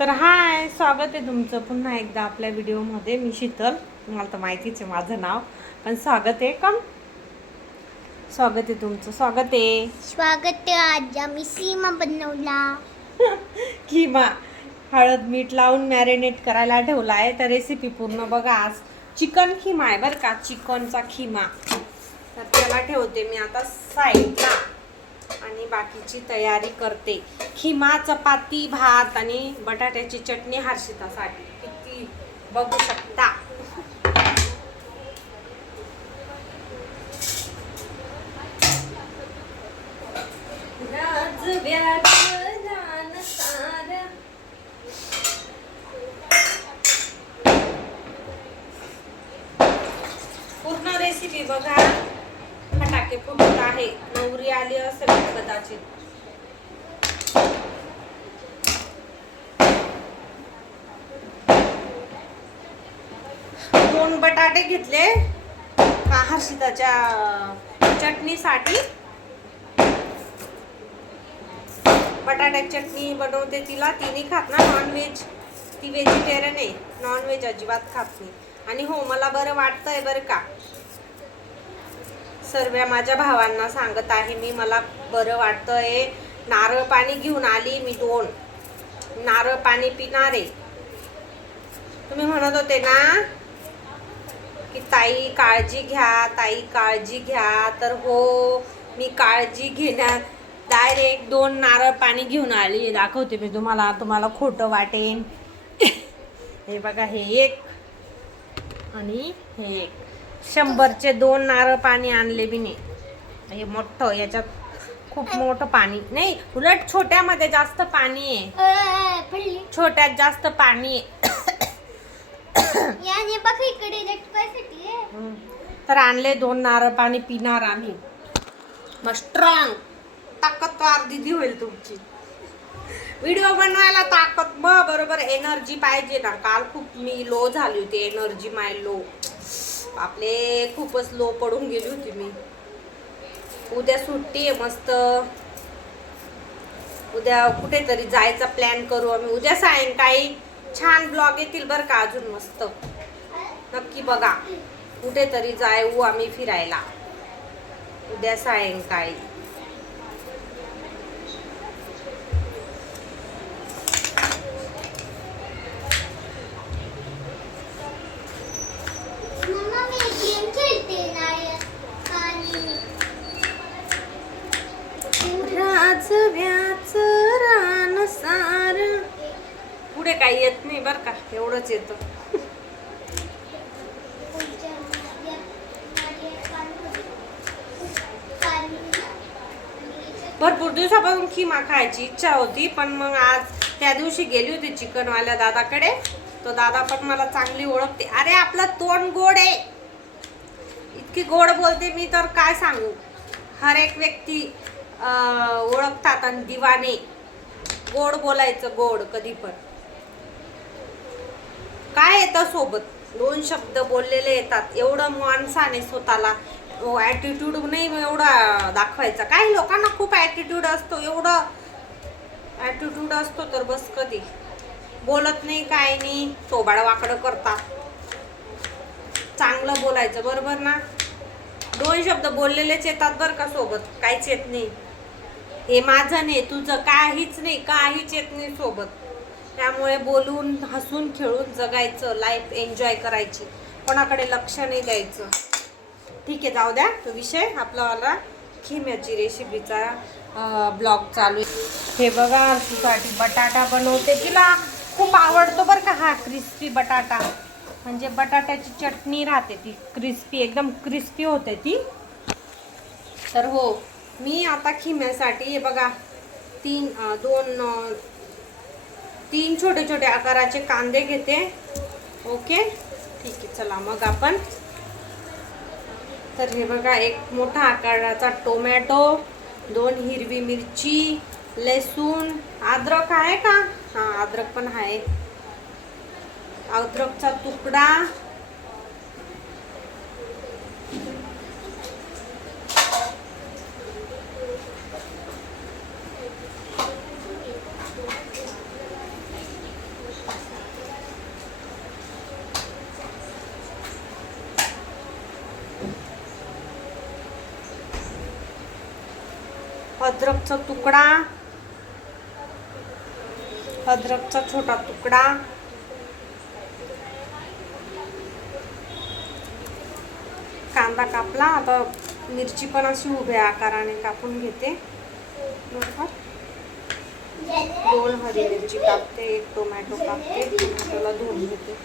तर हाय, स्वागत आहे तुमचं पुन्हा एकदा आपल्या व्हिडिओमध्ये. मी शीतल, तुम्हाला तर माहितीच आहे माझं नाव, पण स्वागत आहे. स्वागत आहे तुमचं, स्वागत आहे. आज आम्ही सीमा बनवला. खिमा हळद मीठ लावून मॅरिनेट करायला ठेवला आहे. तर रेसिपी पूर्ण बघा. आज चिकन खिमा आहे बरं का, चिकनचा खिमा. तर त्याला ठेवते मी आता साईडला आणि बाकीची तयारी करते. खिमा, चपाती, भात आणि बटाट्याची चटणी हर्षितासाठी. किती बघू शकता. पूर्ण रेसिपी बघा. फटाके फुटत आहे. नवरी आली असेल कदाचित. दोन बटाटे घेतले हर्षिताच्या चटणीसाठी. बटाट्याची चटणी बनवते तिला. ती नाही खात ना नॉनव्हेज, ती व्हेजिटेरियन आहे. नॉनव्हेज अजिबात खात नाही. आणि हो, मला बरं वाटतंय बरं का. सर्व माझ्या भावांना सांगत आहे मी, मला बरं वाटतंय. नारळ पाणी घेऊन आली मी 2 नारळ पाणी पिणार आहे. तुम्ही म्हणत होते ना की ताई काळजी घ्या, ताई काळजी घ्या. तर हो, मी काळजी घेणार. डायरेक्ट 2 नारळ पाणी घेऊन आली. दाखवते मी तुम्हाला, तुम्हाला खोटं वाटेन. हे बघा, हे एक आणि हे एक. 100चे 2 नारळ पाणी आणले मी ने. हे मोठं, याच्यात खूप मोठं पाणी नाही, उलट छोट्यामध्ये जास्त पाणी आहे. छोट्यात जास्त पाणी आहे. तर आणले 2 नारळ पाणी पिणार आम्ही. मग स्ट्रॉंग ताकदवार दिदी होईल तुमची. व्हिडिओ बनवायला ताकद, मग बरोबर एनर्जी पाहिजे ना. काल खूप मी लो झाली होती, एनर्जी माय लो. आपले खूपच लो पडून गेली होती मी. उद्या सुट्टी आहे मस्त. उद्या कुठेतरी जायचा प्लॅन करू आम्ही. उद्या सायंकाळी छान ब्लॉग येतील बरं का, अजून मस्त. नक्की बघा. कुठेतरी जाऊ आम्ही फिरायला उद्या सायंकाळी. पुढे काही येत नाही बर का, एवढंच येतं. भरपूर दिवसापासून खिमा खायची इच्छा होती, पण मग आज त्या दिवशी गेली होती चिकनवाल्या दादाकडे. तो दादा पण मला चांगली ओळखते. अरे आपलं तोंड गोड आहे, इतकी गोड बोलते मी तर काय सांगू. हर एक व्यक्ती ओळखतात आणि दिवाने. गोड बोलायचं, गोड कधी पण. काय येतं सोबत, 2 शब्द बोललेले येतात. एवढं माणसाने स्वतःला ॲटिट्यूड नाही एवढा दाखवायचा. काही लोकांना खूप ॲटिट्यूड असतो, एवढं ॲटिट्यूड असतो तर बस. कधी बोलत नाही, काय नाही, थोबाड वाकडं करतात. चांगलं बोलायचं, बरोबर ना. 2 शब्द बोललेलेच येतात बरं का सोबत, काहीच येत नाही. हे माझं नाही, तुझं काहीच नाही, काहीच येत नाही सोबत. त्यामुळे बोलून हसून खेळून जगायचं, लाईफ एन्जॉय करायची, कोणाकडे लक्ष नाही द्यायचं. ठीक आहे, जाऊ द्या तो विषय. आपला खिम्याची रेसिपीचा ब्लॉग चालू आहे. हे बघा, साठी बटाटा बनवते. तिला खूप आवडतो बरं का हा क्रिस्पी बटाटा. म्हणजे बटाट्याची चटणी राहते ती क्रिस्पी, एकदम क्रिस्पी होते ती. तर हो, मी आता खिम्यासाठी हे बघा 3 छोटे छोटे आकाराचे कांदे घेते. ओके, ठीक आहे. चला मग आपण. तर हे बघा, 1 मोठा आकाराचा टोमॅटो, 2 हिरवी मिरची, लसूण, अद्रक आहे का? हां, अद्रक पण आहे. अद्रकचा तुकडा, अद्रकचा तुकडा, अद्रकचा छोटा तुकडा, कांदा कापला. आता मिरची पण अशी उभ्या आकाराने कापून घेते. बरोबर 2 हरी मिरची कापते, 1 टोमॅटो कापते. टोमॅटोला धुवून घेते.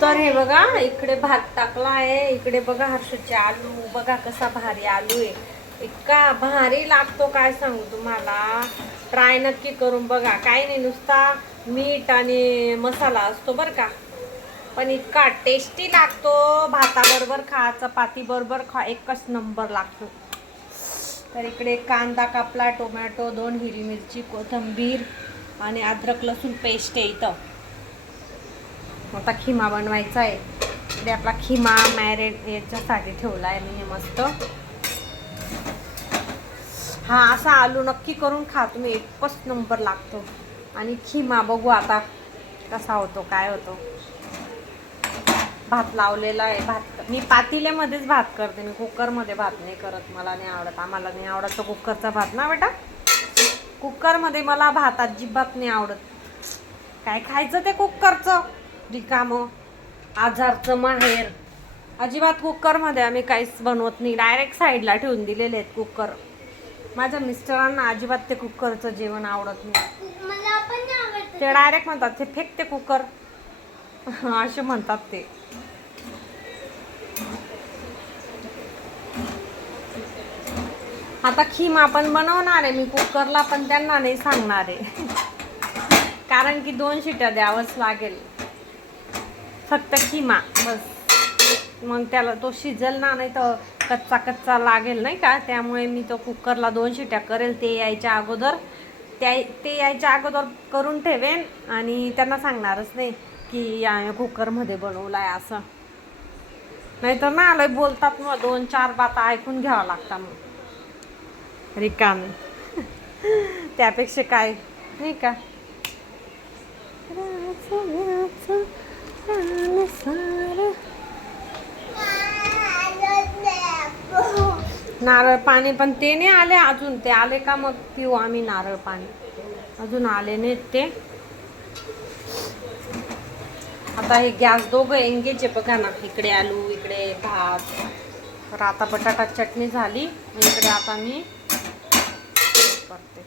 तर हे बघा इकडे भात टाकला आहे. इकडे बघा हर्षूचे आलू, बघा कसा भारी आलू आहे. इतका भारी लागतो काय सांगू तुम्हाला. ट्राय नक्की करून बघा. काही नाही, नुसता मीठ आणि मसाला असतो बरं का, पण इतका टेस्टी लागतो. भाताबरोबर खा, चपाती बरोबर खा, एकच नंबर लागतो. तर इकडे कांदा कापला, टोमॅटो, 2 हिरवी मिरची, कोथिंबीर आणि अद्रक लसूण पेस्ट आहे इथं. आता खिमा बनवायचा आहे. इकडे आपला खिमा मॅरिनेट याच्यासाठी ठेवला आहे मी मस्त. हा असा आलू नक्की करून खा तुम्ही, एकच नंबर लागतो. आणि खिमा बघू आता कसा होतो, काय होतो. भात लावलेला आहे. भात मी पातेल्यामध्येच भात करते, मी कुकरमध्ये भात नाही करत. मला नाही आवडत, आम्हाला नाही आवडत तो कुकरचा भात ना बेटा. कुकरमध्ये मला भात अजिबात नाही आवडत. काय खायचं ते कुकरचं रिकामं, आजारचं माहेर. अजिबात कुकरमध्ये आम्ही काहीच बनवत नाही. डायरेक्ट साईडला ठेवून दिलेले आहेत कुकर. माझ्या मिस्टरांना अजिबात ते कुकरचं जेवण आवडत नाही. मला पण नाही आवडत. ते डायरेक्ट म्हणतात ते फेक ते कुकर असे म्हणतात ते. आता खिमा पण बनवणार आहे मी कुकरला, पण त्यांना नाही सांगणार आहे कारण की 2 शिट्या द्यावंच लागेल फक्त खिमा बस. मग त्याला तो शिजेल ना, नाही तर कच्चा कच्चा लागेल नाही का. त्यामुळे मी तो कुकरला 2 शिट्या करेल. ते यायच्या अगोदर करून ठेवेन आणि त्यांना सांगणारच नाही की कुकरमध्ये बनवला आहे असं. नाहीतर ना आलं बोलतात मग 2-4 बाता ऐकून घ्यावं लागतात मग रिकामी त्यापेक्षा काय नाही का. नारळ पाणी पण ते नाही आले अजून. ते आले का मग पिऊ आम्ही नारळ पाणी. अजून आले नाहीत ते. आता हे गॅस दोघं एंगेज आहे बघा ना. इकडे आलू, इकडे भात. तर आता बटाटा चटणी झाली. इकडे आता मी करते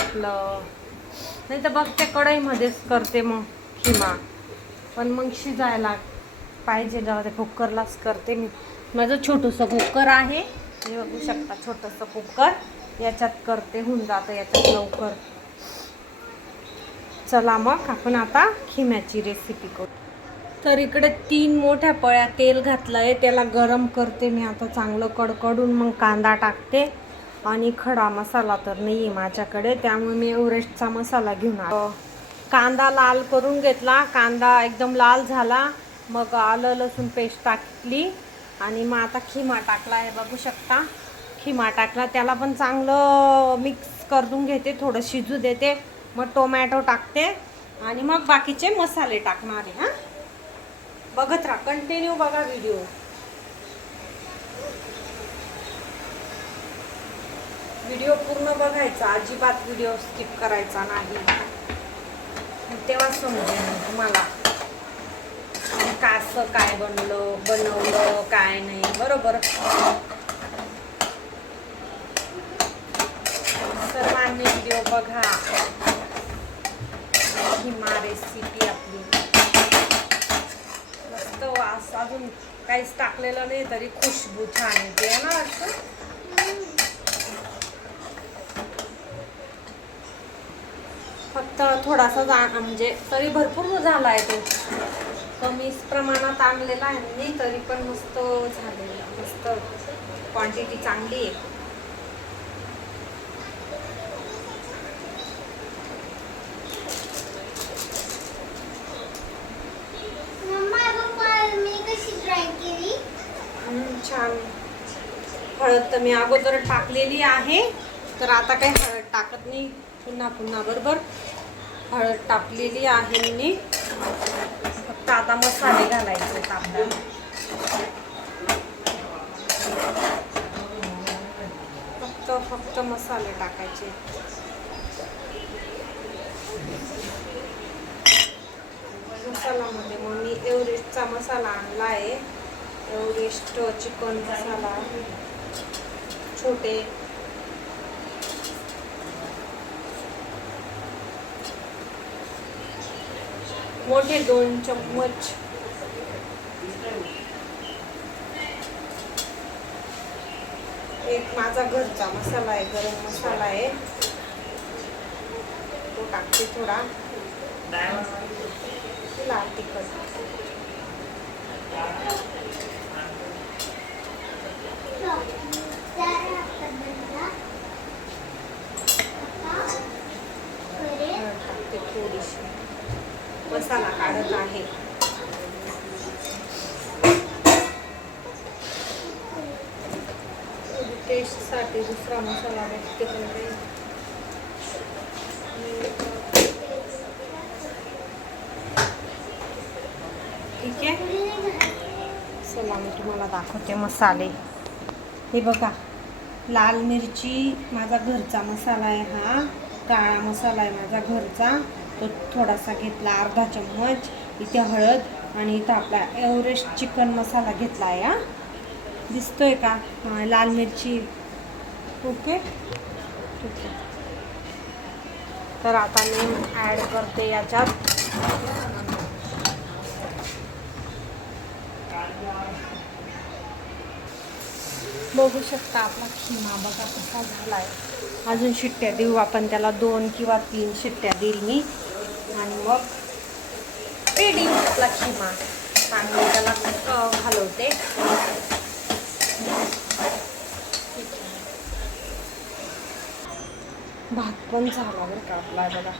आपलं, नाही तर बघते कढईमध्येच करते मग खिमा. पण मग शिजायला पाहिजे जाऊ ते कुकरलाच करते मी. माझं छोटंसं कुकर आहे, हे बघू शकता छोटंसं कुकर. याच्यात करते, होऊन जातं याच्यात लवकर. चला मग आपण आता खिम्याची रेसिपी करू. तर इकडे 3 मोठ्या पळ्या तेल घातलं आहे, त्याला गरम करते मी आता चांगलं कडकडून. मग कांदा टाकते आणि खडा मसाला तर नाही आहे माझ्याकडे, त्यामुळे मी एव्हरेस्टचा मसाला घेऊन आलो. कांदा लाल करून घेतला, कांदा एकदम लाल झाला. मग आलं लसूण पेस्ट टाकली आणि मग आता खिमा टाकला आहे बघू शकता. खिमा टाकला, त्याला पण चांगलं मिक्स करून घेते, थोडं शिजू देते. मग टोमॅटो टाकते आणि मग बाकीचे मसाले टाकणार आहे. हां बघत राहा, कंटिन्यू बघा व्हिडिओ. व्हिडिओ पूर्ण बघायचा, अजिबात व्हिडिओ स्किप करायचा नाही. तेव्हा समजेल तुम्हाला कसं काय बनवलं काय नाही. बरोबर सर्वांनी व्हिडिओ बघा. खिमा रेसिपी आपली मस्त वास. अजून काहीच टाकलेलं नाही तरी खुशबू छान येते ना असं. फक्त थोडासा म्हणजे तरी भरपूर झाला आहे तो. कमी प्रमाणात आणलेला आहे नाही तरी पण मस्त झालेला. मस्त क्वांटिटी चांगली आहे. मम्मा मी कशी ट्राय केली. तर मी अगोदर टाकलेली आहे, तर आता काही हळद टाकत नाही. पुन्हा बरोबर हळद टाकलेली आहे मी. फक्त आता मसाले घालायचे आपल्याला. फक्त मसाले टाकायचे. मसाल्यामध्ये मग मी एव्हरेस्टचा मसाला आणला आहे. एव्हरेस्ट चिकन मसाला छोटे. मोठे 2 चम्मच. एक माझा घरचा मसाला आहे, गरम मसाला आहे, तो टाकते थोडा. लाल तिखट. टाकते थोडीशी. मसाला काढत आहे. टेस्टसाठी दुसरा मसाला बघते म्हणजे ठीक आहे. चला मी तुम्हाला दाखवते मसाले. हे बघा, लाल मिरची माझा घरचा मसाला आहे, हा काळा मसाला आहे माझा घरचा, तो थोडासा घेतला, अर्धा चम्मच. इथे हळद आणि इथं आपला एव्हरेस्ट चिकन मसाला घेतला आहे. हा दिसतोय का? हां, लाल मिरची. ओके, ठीक आहे. तर आता मी ॲड करते याच्यात बघू शकता आपला खिमा बघा कसा झाला आहे. अजून शिट्ट्या देऊ आपण त्याला, 2 किंवा 3 शिट्ट्या देईल मी आणि मग रेडी आपला खिमा. चांगली त्याला घालवते. भात पण झाला बरं का आपला. बघा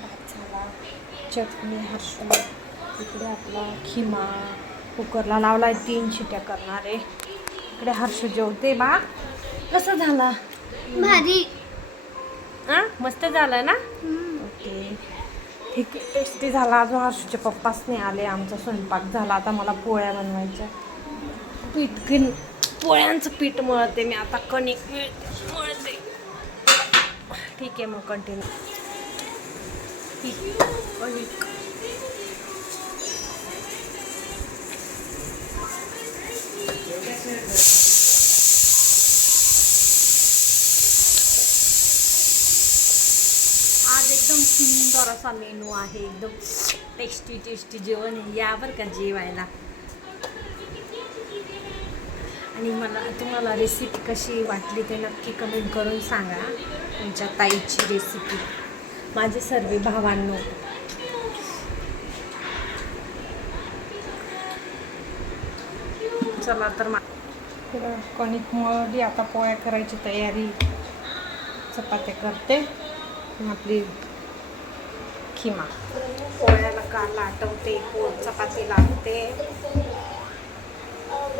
भात झाला, चटणी हरशू. इकडे आपला खिमा कुकरला लावलाय, 3 शिट्या करणार आहे. इकडे हर्षू जेवते. बा कसं झाला? भारी. हां, मस्त झालं ना? ओके, ठीक आहे, टेस्टी झाला. अजून हर्षूचे पप्पाच नाही आले. आमचा स्वयंपाक झाला. आता मला पोळ्या बनवायच्या. पोळ्यांचं पीठ मळते मी आता. कणिक मळते. ठीक आहे, मग कंटिन्यू. ठीक, कणिक. आज एकदम सुंदर असा मेनू आहे. एकदम टेस्टी जेवण आहे. या बरं का जेवायला. आणि तुम्हाला रेसिपी कशी वाटली ते नक्की कमेंट करून सांगा. तुमच्या ताईची रेसिपी. माझे सर्व भावांनो, चला तर कणिक मळली. आता पोळ्या करायची तयारी. चपात्या करते. आपली खिमा पोळ्याला काला आटवते, चपाती लागते.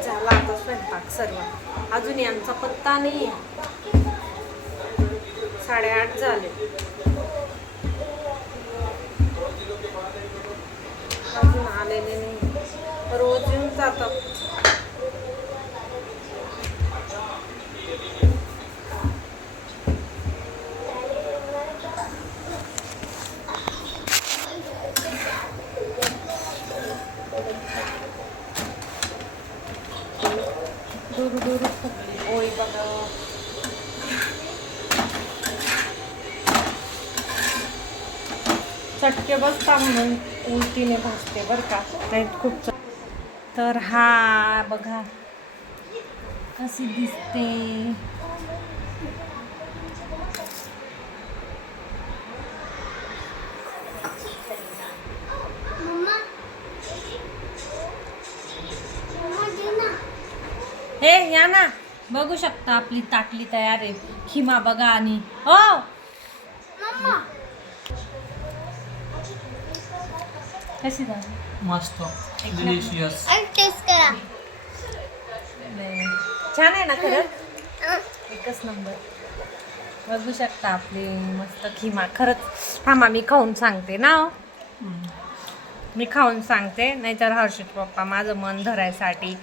झाला आता स्वयंपाक सर्व. अजून यांचा पत्ता नाही. 8:30 झाले. अजून आलेले नाही. रोज येऊन जातात. दूर ओय बघा. चटके बसता म्हणून उलटीने भासते बरं का. नाही खूप. तर हा बघा कशी दिसते. हे या ना, बघू शकता आपली ताटली तयार आहे. खिमा बघा. आणि हो कशी झाली? मस्त, डिलिशियस. टेस्ट करा. नाही छान आहे ना खरंच एकच नंबर. बघू शकता आपली मस्त खिमा. खरंच थांबा मी खाऊन सांगते ना. मी खाऊन सांगते, नाहीतर हर्षित पप्पा माझं मन धरायसाठी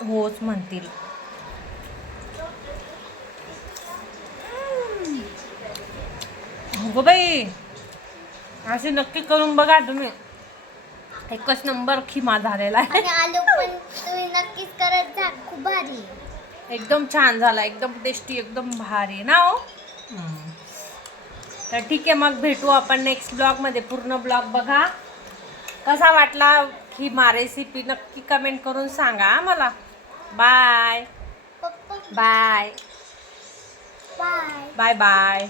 होच म्हणतील. हो बाई, असे नक्की करून बघा तुम्ही. एकच नंबर खिमा झालेला आहे. आणि आलू पण तुम्ही नक्कीच करत जा, खूप भारी आहे. एकदम छान झाला, एकदम टेस्टी, एकदम भारी ना हो. तर ठीक आहे, मग भेटू आपण नेक्स्ट ब्लॉगमध्ये. पूर्ण ब्लॉग बघा. कसा वाटला खिमा रेसिपी नक्की कमेंट करून सांगा मला. बाय पप्पा बाय बाय. Bye bye.